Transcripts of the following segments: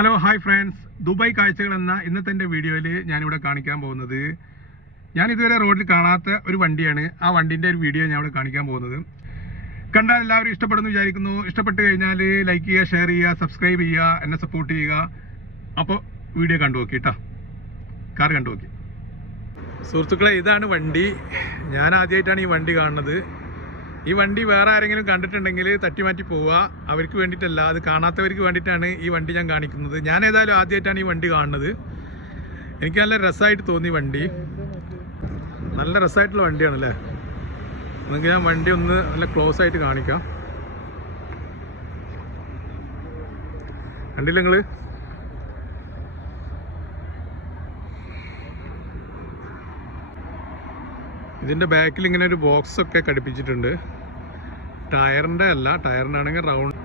Hello hi friends, Dubai കാഴ്ചകൾ എന്ന ഇന്നത്തെ എൻ്റെ വീഡിയോയിൽ ഞാനിവിടെ കാണിക്കാൻ പോകുന്നത് ഞാനിതുവരെ റോഡിൽ കാണാത്ത ഒരു വണ്ടിയാണ്. ആ വണ്ടിൻ്റെ ഒരു വീഡിയോ ഞാൻ ഇവിടെ കാണിക്കാൻ പോകുന്നത്. കണ്ടാൽ എല്ലാവരും ഇഷ്ടപ്പെടുന്നു വിചാരിക്കുന്നു. ഇഷ്ടപ്പെട്ട് കഴിഞ്ഞാൽ ലൈക്ക് ചെയ്യുക, ഷെയർ ചെയ്യുക, സബ്സ്ക്രൈബ് ചെയ്യുക, എന്നെ സപ്പോർട്ട് ചെയ്യുക. അപ്പോൾ വീഡിയോ കണ്ടു നോക്കി കേട്ടോ, കാർ കണ്ടു നോക്കി. സുഹൃത്തുക്കളെ, ഇതാണ് വണ്ടി. ഞാൻ ആദ്യമായിട്ടാണ് ഈ വണ്ടി കാണുന്നത്. ഈ വണ്ടി വേറെ ആരെങ്കിലും കണ്ടിട്ടുണ്ടെങ്കിൽ തട്ടിമാറ്റി പോവുക, അവർക്ക് വേണ്ടിയിട്ടല്ല, അത് കാണാത്തവർക്ക് വേണ്ടിയിട്ടാണ് ഈ വണ്ടി ഞാൻ കാണിക്കുന്നത്. ഞാൻ ഏതായാലും ആദ്യമായിട്ടാണ് ഈ വണ്ടി കാണുന്നത്. എനിക്ക് നല്ല രസമായിട്ട് തോന്നി വണ്ടി. നല്ല രസമായിട്ടുള്ള വണ്ടിയാണല്ലേ. നിങ്ങൾക്ക് ഞാൻ വണ്ടി ഒന്ന് നല്ല ക്ലോസ് ആയിട്ട് കാണിക്കാം. കണ്ടില്ല നിങ്ങൾ? ഇതിൻ്റെ ബാക്കിൽ ഇങ്ങനെ ഒരു ബോക്സ് ഒക്കെ ഘടിപ്പിച്ചിട്ടുണ്ട്. ടയറിൻ്റെ അല്ല, ടയറിനാണെങ്കിൽ റൗണ്ട്.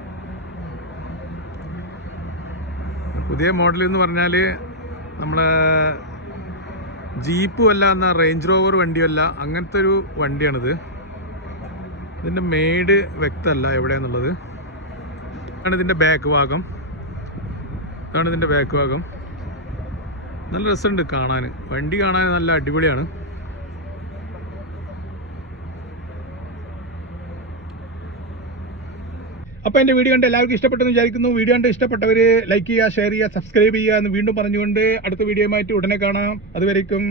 പുതിയ മോഡൽ എന്ന് പറഞ്ഞാൽ നമ്മളെ ജീപ്പും അല്ല, എന്നാൽ റേഞ്ച് റോവർ വണ്ടിയല്ല, അങ്ങനത്തെ ഒരു വണ്ടിയാണിത്. ഇതിൻ്റെ മെയ്ഡ് വ്യക്തമല്ല എവിടെയാണെന്നുള്ളത്. ഇതാണ് ഇതിൻ്റെ ബാക്ക് ഭാഗം. ഇതാണ് ഇതിൻ്റെ ബാക്ക് ഭാഗം. നല്ല രസമുണ്ട് കാണാൻ. വണ്ടി കാണാൻ നല്ല അടിപൊളിയാണ്. അപ്പോൾ എൻ്റെ വീഡിയോ കണ്ട് എല്ലാവർക്കും ഇഷ്ടപ്പെട്ടെന്ന് വിചാരിക്കുന്നു. വീഡിയോ കണ്ട് ഇഷ്ടപ്പെട്ടവർ ലൈക്ക് ചെയ്യുക, ഷെയർ ചെയ്യുക, സബ്സ്ക്രൈബ് ചെയ്യുക എന്ന് വീണ്ടും പറഞ്ഞുകൊണ്ട് അടുത്ത വീഡിയോയുമായിട്ട് ഉടനെ കാണാം. അതുവരേക്കും